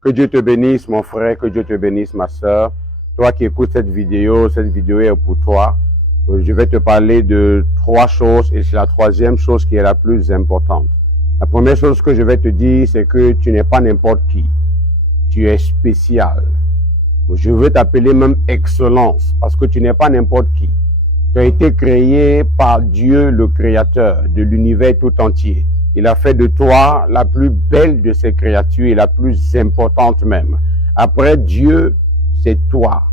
Que Dieu te bénisse, mon frère, que Dieu te bénisse, ma soeur. Toi qui écoutes cette vidéo est pour toi. Je vais te parler de 3 choses et c'est la 3e chose qui est la plus importante. La première chose que je vais te dire, c'est que tu n'es pas n'importe qui. Tu es spécial. Je veux t'appeler même excellence parce que tu n'es pas n'importe qui. Tu as été créé par Dieu, le Créateur de l'univers tout entier. Il a fait de toi la plus belle de ses créatures et la plus importante même. Après Dieu, c'est toi.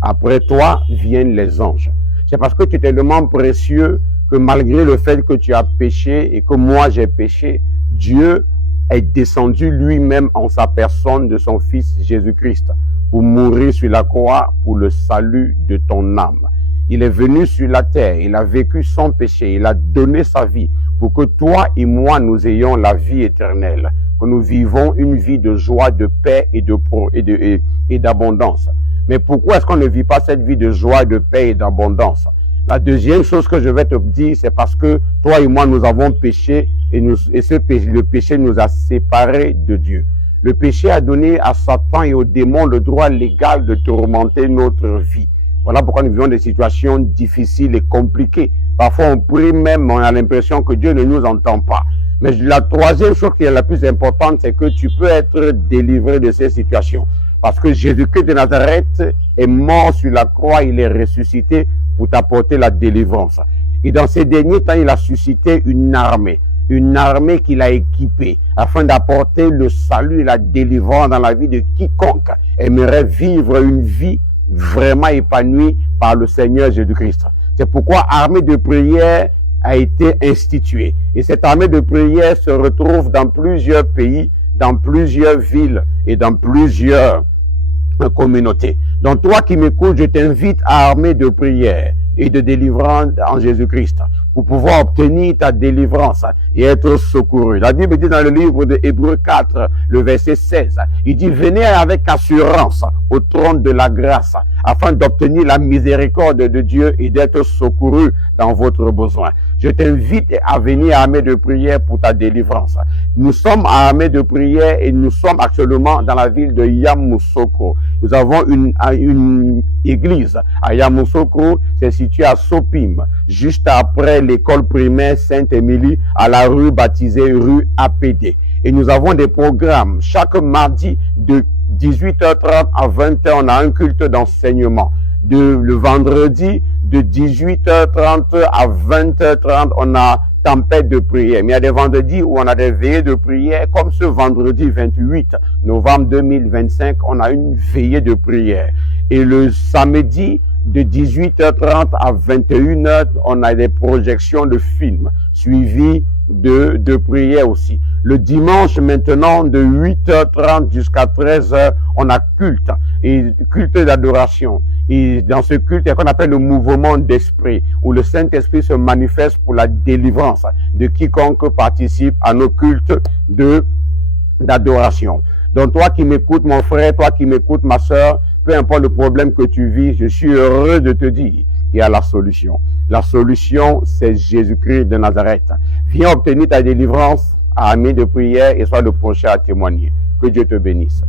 Après toi viennent les anges. C'est parce que tu es tellement précieux que malgré le fait que tu as péché et que moi j'ai péché, Dieu est descendu lui-même en sa personne de son Fils Jésus-Christ pour mourir sur la croix pour le salut de ton âme. Il est venu sur la terre, il a vécu sans péché, il a donné sa vie pour que toi et moi nous ayons la vie éternelle, que nous vivons une vie de joie, de paix et d'abondance. Mais pourquoi est-ce qu'on ne vit pas cette vie de joie, de paix et d'abondance? La deuxième chose que je vais te dire, c'est parce que toi et moi nous avons péché et le péché nous a séparés de Dieu. Le péché a donné à Satan et aux démons le droit légal de tourmenter notre vie. Voilà pourquoi nous vivons des situations difficiles et compliquées. Parfois, on prie même, on a l'impression que Dieu ne nous entend pas. Mais la 3e chose qui est la plus importante, c'est que tu peux être délivré de ces situations. Parce que Jésus-Christ de Nazareth est mort sur la croix, il est ressuscité pour t'apporter la délivrance. Et dans ces derniers temps, il a suscité une armée qu'il a équipée afin d'apporter le salut et la délivrance dans la vie de quiconque aimerait vivre une vie vraiment épanoui par le Seigneur Jésus-Christ. C'est pourquoi armée de prière a été instituée. Et cette armée de prière se retrouve dans plusieurs pays, dans plusieurs villes et dans plusieurs communautés. Donc toi qui m'écoutes, je t'invite à armée de prière et de délivrance en Jésus-Christ pour pouvoir obtenir ta délivrance et être secouru. La Bible dit dans le livre de Hébreux 4, le verset 16, il dit « Venez avec assurance au trône de la grâce afin d'obtenir la miséricorde de Dieu et d'être secouru dans votre besoin. » Je t'invite à venir armé de prière pour ta délivrance. Nous sommes armés de prière et nous sommes actuellement dans la ville de Yamoussoukro. Nous avons une église à Yamoussoukro, c'est situé à Sopim, juste après l'école primaire Sainte-Émilie, à la rue baptisée rue APD. Et nous avons des programmes. Chaque mardi de 18h30 à 20h, on a un culte d'enseignement. Le vendredi, de 18h30 à 20h30, on a tempête de prière. Mais il y a des vendredis où on a des veillées de prière, comme ce vendredi 28 novembre 2025, on a une veillée de prière. Et le samedi, de 18h30 à 21h, on a des projections de films, suivies de prières aussi. Le dimanche maintenant, de 8h30 jusqu'à 13h, on a culte, et culte d'adoration. Et dans ce culte, il y a ce qu'on appelle le mouvement d'esprit, où le Saint-Esprit se manifeste pour la délivrance de quiconque participe à nos cultes d'adoration. Donc toi qui m'écoutes, mon frère, toi qui m'écoutes, ma soeur, peu importe le problème que tu vis, je suis heureux de te dire qu'il y a la solution. La solution, c'est Jésus-Christ de Nazareth. Viens obtenir ta délivrance à armée de prière et sois le prochain à témoigner. Que Dieu te bénisse.